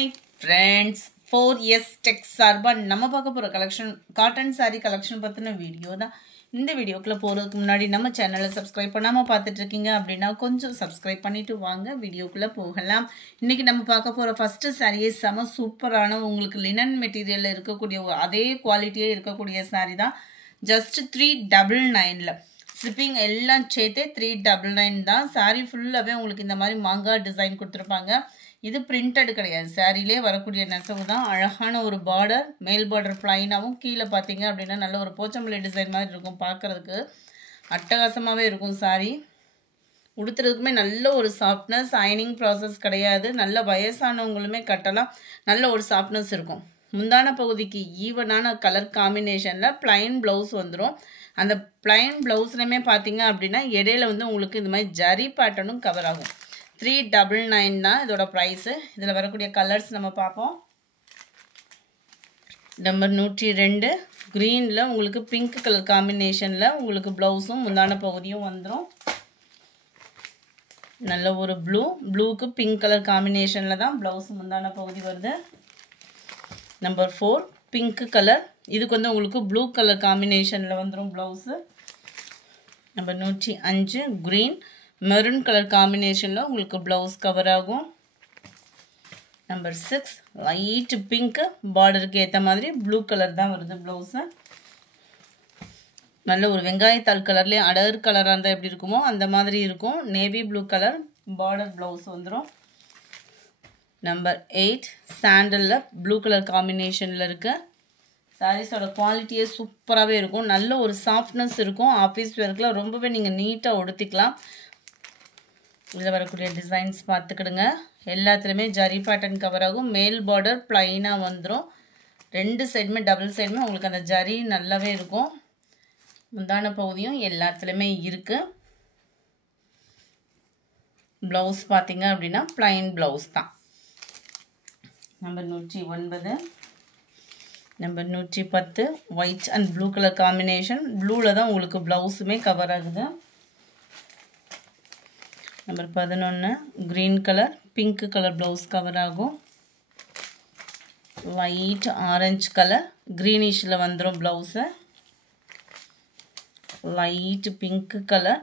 Hi friends, 4S Tech சார்பா நம்ம பார்க்க போற கலெக்ஷன் காட்டன் saree கலெக்ஷன் பத்தின வீடியோ தான். இந்த வீடியோக்குள்ள போறதுக்கு முன்னாடி நம்ம சேனலை சப்ஸ்கிரைப் பண்ணாம பார்த்துட்டு இருக்கீங்க அப்படின்னா கொஞ்சம் சப்ஸ்கிரைப் பண்ணிட்டு வாங்க வீடியோக்குள்ள போகலாம். இன்னைக்கு நம்ம பார்க்க போற ஃபர்ஸ்ட் saree செம சூப்பரான உங்களுக்கு லினன் மெட்டீரியல்ல இருக்கக்கூடிய அதே குவாலிட்டியே இருக்கக்கூடிய saree தான். just 399ல shipping எல்லாம் சேர்த்து 399 தான். saree ஃபுல்லாவே உங்களுக்கு இந்த மாதிரி மாங்கா டிசைன் கொடுத்திருப்பாங்க. இது பிரிண்டட் கிடையாது, சாரிலே வரக்கூடிய நெசவு தான். அழகான ஒரு பார்டர், மேல் பார்டர் பிளைனாகவும் கீழே பார்த்தீங்க அப்படின்னா நல்ல ஒரு போச்சம்பள்ளி டிசைன் மாதிரி இருக்கும். பார்க்குறதுக்கு அட்டகாசமாகவே இருக்கும். சாரி உடுத்துறதுக்குமே நல்ல ஒரு சாஃப்ட்னஸ், அயனிங் ப்ராசஸ் கிடையாது. நல்ல வயசானவங்களுமே கட்டலாம், நல்ல ஒரு சாஃப்ட்னஸ் இருக்கும். முந்தான பகுதிக்கு ஈவனான கலர் காம்பினேஷனில் பிளைன் ப்ளவுஸ் வந்துடும். அந்த பிளைன் ப்ளவுஸ்லையுமே பார்த்தீங்க அப்படின்னா இடையில வந்து உங்களுக்கு இந்த மாதிரி ஜரி பேட்டர்னும் கவர் ஆகும். 399 தான் இதோட ப்ரைஸு. இதில் வரக்கூடிய கலர்ஸ் நம்ம பார்ப்போம். நம்பர் 102 க்ரீனில் உங்களுக்கு பிங்க் கலர் காம்பினேஷனில் உங்களுக்கு ப்ளவுஸும் முந்தான பகுதியும் வந்துடும். நல்ல ஒரு ப்ளூக்கு பிங்க் கலர் காம்பினேஷனில் தான் ப்ளவுஸ் முந்தான பகுதி வருது. நம்பர் 4 பிங்க் கலர், இதுக்கு வந்து உங்களுக்கு ப்ளூ கலர் காம்பினேஷனில் வந்துடும் blouse. Number 105 green maroon colour காம்பினேஷனில் உங்களுக்கு ப்ளவுஸ் கவர் ஆகும். நம்பர் 6 லைட் பிங்க், பார்டருக்கு ஏற்ற மாதிரி ப்ளூ கலர் தான் வருது ப்ளவுஸு. நல்ல ஒரு வெங்காயத்தாள் கலர்லேயே அடர் கலராக இருந்தால் எப்படி இருக்குமோ அந்த மாதிரி இருக்கும். Navy blue colour border blouse வந்துடும். நம்பர் 8 சாண்டலில் ப்ளூ கலர் காம்பினேஷனில் இருக்குது. சாரீஸோட குவாலிட்டியே சூப்பராகவே இருக்கும். நல்ல ஒரு சாஃப்ட்னஸ் இருக்கும். ஆஃபீஸ் வேர்க்கில் ரொம்பவே நீங்கள் நீட்டாக உடுத்திக்கலாம். இதில் வரக்கூடிய டிசைன்ஸ் பார்த்துக்கிடுங்க. எல்லாத்துலேயுமே ஜரி பேட்டர்ன் கவர் ஆகும். மேல் பார்டர் பிளைனாக வந்துடும். ரெண்டு சைடுமே டபுள் சைடுமே உங்களுக்கு அந்த ஜரி நல்லாவே இருக்கும். முந்தான பகுதியும் எல்லாத்துலேயுமே இருக்குது. ப்ளவுஸ் பார்த்தீங்க அப்படின்னா பிளைன் ப்ளவுஸ் தான். Number 109 number 110 white and blue colour combination. ப்ளூவில் தான் உங்களுக்கு ப்ளவுஸுமே கவர் ஆகுது. Number 11 green colour pink colour blouse cover ஆகும். ஒயிட் ஆரஞ்சு கலர் க்ரீனிஷில் வந்துடும் ப்ளவுஸு. லைட் பிங்க் கலர்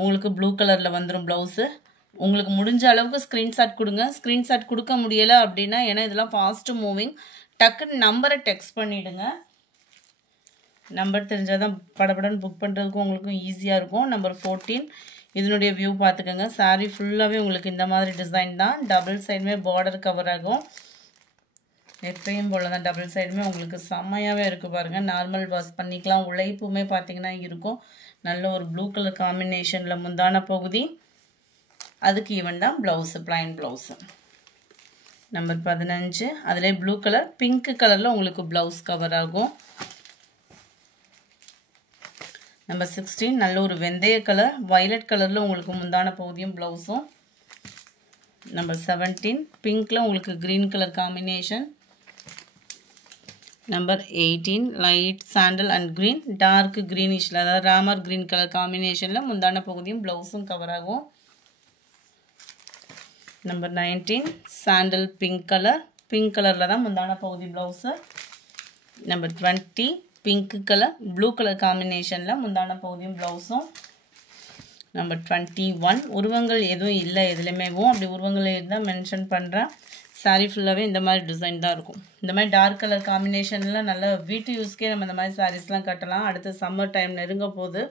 உங்களுக்கு ப்ளூ கலரில் வந்துடும் ப்ளவுஸு. உங்களுக்கு முடிஞ்ச அளவுக்கு ஸ்க்ரீன்ஷாட் கொடுங்க. ஸ்க்ரீன்ஷாட் கொடுக்க முடியலை அப்படின்னா, ஏன்னா இதெல்லாம் ஃபாஸ்ட்டு மூவிங், டக்குன்னு நம்பரை டெக்ஸ்ட் பண்ணிவிடுங்க. நம்பர் தெரிஞ்சால் தான் படப்படன்னு புக் பண்ணுறதுக்கும் உங்களுக்கும் ஈஸியாக இருக்கும். நம்பர் 14 இதனுடைய வியூ பார்த்துக்கோங்க. சாரீ ஃபுல்லாகவே உங்களுக்கு இந்த மாதிரி டிசைன் தான். டபுள் சைடுமே பார்டர் கவர் ஆகும். எப்பயும் போல் தான் டபுள் சைடுமே உங்களுக்கு செம்மையாகவே இருக்குது பாருங்கள். நார்மல் வாஷ் பண்ணிக்கலாம். உழைப்புமே பார்த்திங்கன்னா இருக்கும். நல்ல ஒரு ப்ளூ கலர் காம்பினேஷனில் முந்தான பகுதி, அதுக்கு ஈவன் தான் ப்ளவுஸு, பிளைன் ப்ளவுஸு. நம்பர் 15 அதிலே ப்ளூ கலர் பிங்க் கலரில் உங்களுக்கு ப்ளவுஸ் கவர் ஆகும். நம்பர் 16 நல்ல ஒரு வெந்தய கலர் வயலட் கலரில் உங்களுக்கு முந்தான பகுதியும் ப்ளவுஸும். நம்பர் 17 பிங்க்கில் உங்களுக்கு green colour combination. Number 18 light sandal and green dark க்ரீனிஷில், அதாவது ராமர் க்ரீன் கலர் காம்பினேஷனில் முந்தான பகுதியும் ப்ளவுஸும் கவர் ஆகும். நம்பர் 19 சாண்டல் பிங்க் கலரில் தான் முந்தான பகுதி blouse. Number 20 pink colour blue colour காம்பினேஷனில் முந்தான பகுதியும் ப்ளவுஸும். நம்பர் 21 உருவங்கள் எதுவும் இல்லை எதுலையுமேவும், அப்படி உருவங்கள் இருந்தால் மென்ஷன் பண்ணுறேன். சாரீ ஃபுல்லாகவே இந்த மாதிரி டிசைன் தான் இருக்கும். இந்த மாதிரி டார்க் கலர் காம்பினேஷனில் நல்ல வீட்டு யூஸ்க்கே நம்ம இந்த மாதிரி சாரீஸ்லாம் கட்டலாம். அடுத்து சம்மர் டைம் நெருங்க போது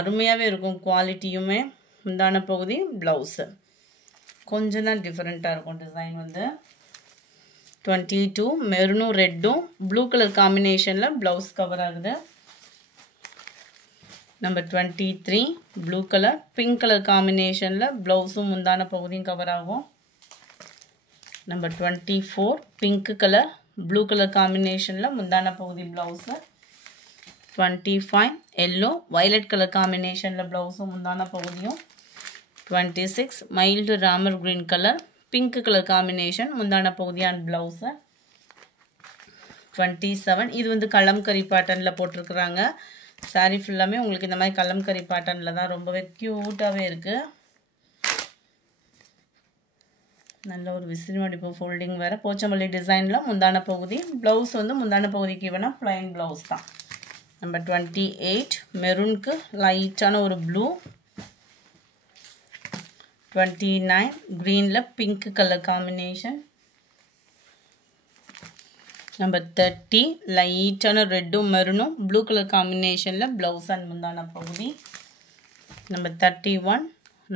அருமையாகவே இருக்கும். குவாலிட்டியுமே முந்தான பகுதி ப்ளவுஸு கொஞ்சம் தான் டிஃப்ரெண்ட்டாக இருக்கும். டிசைன் வந்து 22 மெரூனும் ரெட்டும் ப்ளூ கலர் காம்பினேஷனில் ப்ளவுஸ் கவர் ஆகுது. Number 23 blue colour pink colour காம்பினேஷனில் ப்ளவுஸும் முந்தான பகுதியும் கவர் ஆகும். Number 24 pink colour blue colour காம்பினேஷனில் முந்தான பகுதி ப்ளவுஸு. 25 எல்லோ வயலட் கலர் காம்பினேஷனில் ப்ளவுஸும் முந்தான பகுதியும். 26 mild Ramar green colour pink colour combination முந்தான பகுதி அண்ட் ப்ளவுஸு. 27 இது வந்து கலம்கரி பேட்டர்னில் போட்டிருக்குறாங்க. சாரீ ஃபுல்லாமே உங்களுக்கு இந்த மாதிரி கலம்கரி பேட்டர்னில் தான் ரொம்பவே க்யூட்டாகவே இருக்குது. நல்ல ஒரு விசிறி மடிப்பு ஃபோல்டிங் வேறு போச்சம்பள்ளி டிசைனில் முந்தான பகுதி. ப்ளவுஸ் வந்து முந்தான பகுதிக்கு வேணால் ப்ளைன் ப்ளவுஸ் தான். நம்பர் 28 மெரூனுக்கு லைட்டான ஒரு ப்ளூ. 29 க்ரீனில் பிங்க் கலர் காம்பினேஷன். நம்பர் 30 லைட்டான ரெட்டும் மெரூனும் ப்ளூ கலர் காம்பினேஷனில் ப்ளவுஸ் அண்ட் முந்தான பகுதி. நம்பர் 31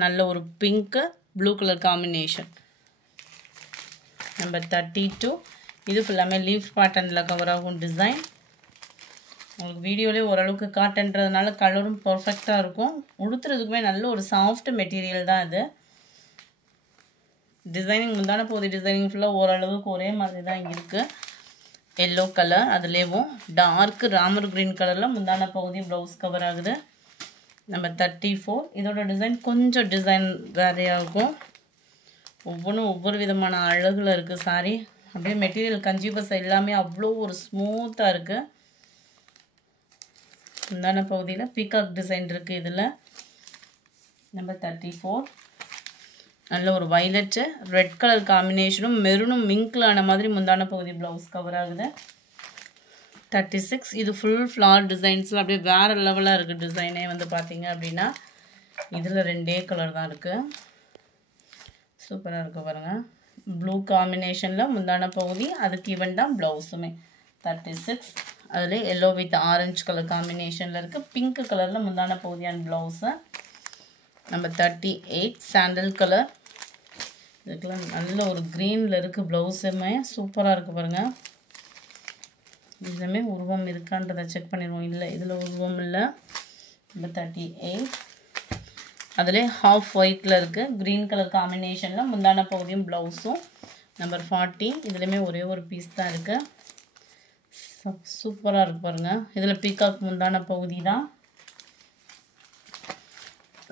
நல்ல ஒரு pink blue colour combination. Number 32 இது ஃபுல்லாமே லீஃப் பேட்டர்னில் கவர் ஆகும் டிசைன். உங்களுக்கு வீடியோலேயே ஓரளவுக்கு காட்டன்றதுனால கலரும் பர்ஃபெக்டாக இருக்கும். உடுத்துறதுக்குமே நல்ல ஒரு சாஃப்ட் மெட்டீரியல் தான் இது. டிசைனிங் முந்தான பகுதி டிசைனிங் ஃபுல்லாக ஓரளவுக்கு ஒரே மாதிரி தான் இங்கே இருக்குது. எல்லோ கலர் அதுலேயும் டார்க் ராமர் க்ரீன் கலரில் முந்தான பகுதி ப்ளவுஸ் கவர் ஆகுது. நம்பர் 34 இதோட டிசைன் கொஞ்சம் டிசைன் வேறையாகும். ஒவ்வொன்றும் ஒவ்வொரு விதமான அழகில் இருக்குது சாரி. அப்படியே மெட்டீரியல் கஞ்சி பசை எல்லாமே அவ்வளோ ஒரு ஸ்மூத்தாக இருக்குது. முந்தான பகுதியில் பீகாக் டிசைன் இருக்குது இதில். நம்பர் 34 நல்ல ஒரு வைலட்டு ரெட் கலர் காம்பினேஷனும் மெரூனும் மிங்கில் ஆன மாதிரி முந்தான பகுதி ப்ளவுஸ் கவர் ஆகுது. 36 இது ஃபுல் ஃப்ளார் டிசைன்ஸில் அப்படியே வேறு லெவலாக இருக்குது. டிசைனே வந்து பார்த்தீங்க அப்படின்னா இதில் ரெண்டே கலர் தான் இருக்குது. சூப்பராக இருக்குது பாருங்கள். ப்ளூ காம்பினேஷனில் முந்தான பகுதி அதுக்கு ஈவன் தான் ப்ளவுஸுமே. 36 அதில் எல்லோ வித் ஆரஞ்சு கலர் காம்பினேஷனில் இருக்குது. பிங்க் கலரில் முந்தான பகுதி and blouse. Number 38 sandal colour. இதுக்கெல்லாம் நல்ல ஒரு க்ரீனில் இருக்குது ப்ளவுஸுமே. சூப்பராக இருக்குது பாருங்கள். இதுலேயுமே உருவம் இருக்கான்றதை செக் பண்ணிடுவோம். இல்லை இதில் உருவம் இல்லை. நம்பர் 38 அதிலே ஹாஃப் ஒயிட்டில் இருக்குது க்ரீன் கலர் காம்பினேஷனில் முந்தான பகுதியும் ப்ளவுஸும். நம்பர் 40 இதுலேயுமே ஒரே ஒரு பீஸ் தான் இருக்குது. சூப்பராக இருக்குது பாருங்கள். இதில் பீகாக் முந்தான பகுதி தான்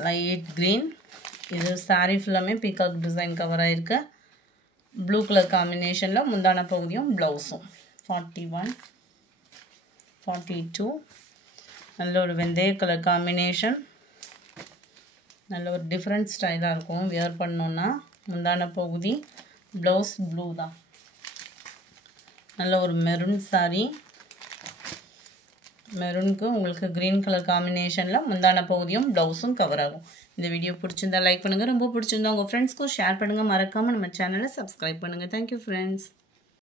லைட் க்ரீன். இது சாரீ ஃபுல்லாமே பீகாக் டிசைன் கவர் ஆகிருக்கு. ப்ளூ கலர் காம்பினேஷனில் முந்தான பகுதியும் ப்ளவுஸும். 41 42 நல்ல ஒரு வெந்தய கலர் காம்பினேஷன். நல்ல ஒரு டிஃப்ரெண்ட் ஸ்டைலாக இருக்கும் வியர் பண்ணோன்னா. முந்தான பகுதி ப்ளவுஸ் ப்ளூ தான். நல்ல ஒரு மெரூன் சாரீ. மெரூனுக்கு உங்களுக்கு க்ரீன் கலர் காம்பினேஷனில் முந்தான பகுதியும் ப்ளவுஸும் கவர் ஆகும். இந்த வீடியோ பிடிச்சிருந்தா லைக் பண்ணுங்கள். ரொம்ப பிடிச்சிருந்தா உங்கள் ஃப்ரெண்ட்ஸ்க்கும் ஷேர் பண்ணுங்கள். மறக்காமல் நம்ம சேனலை சப்ஸ்கிரைப் பண்ணுங்கள். Thank you friends.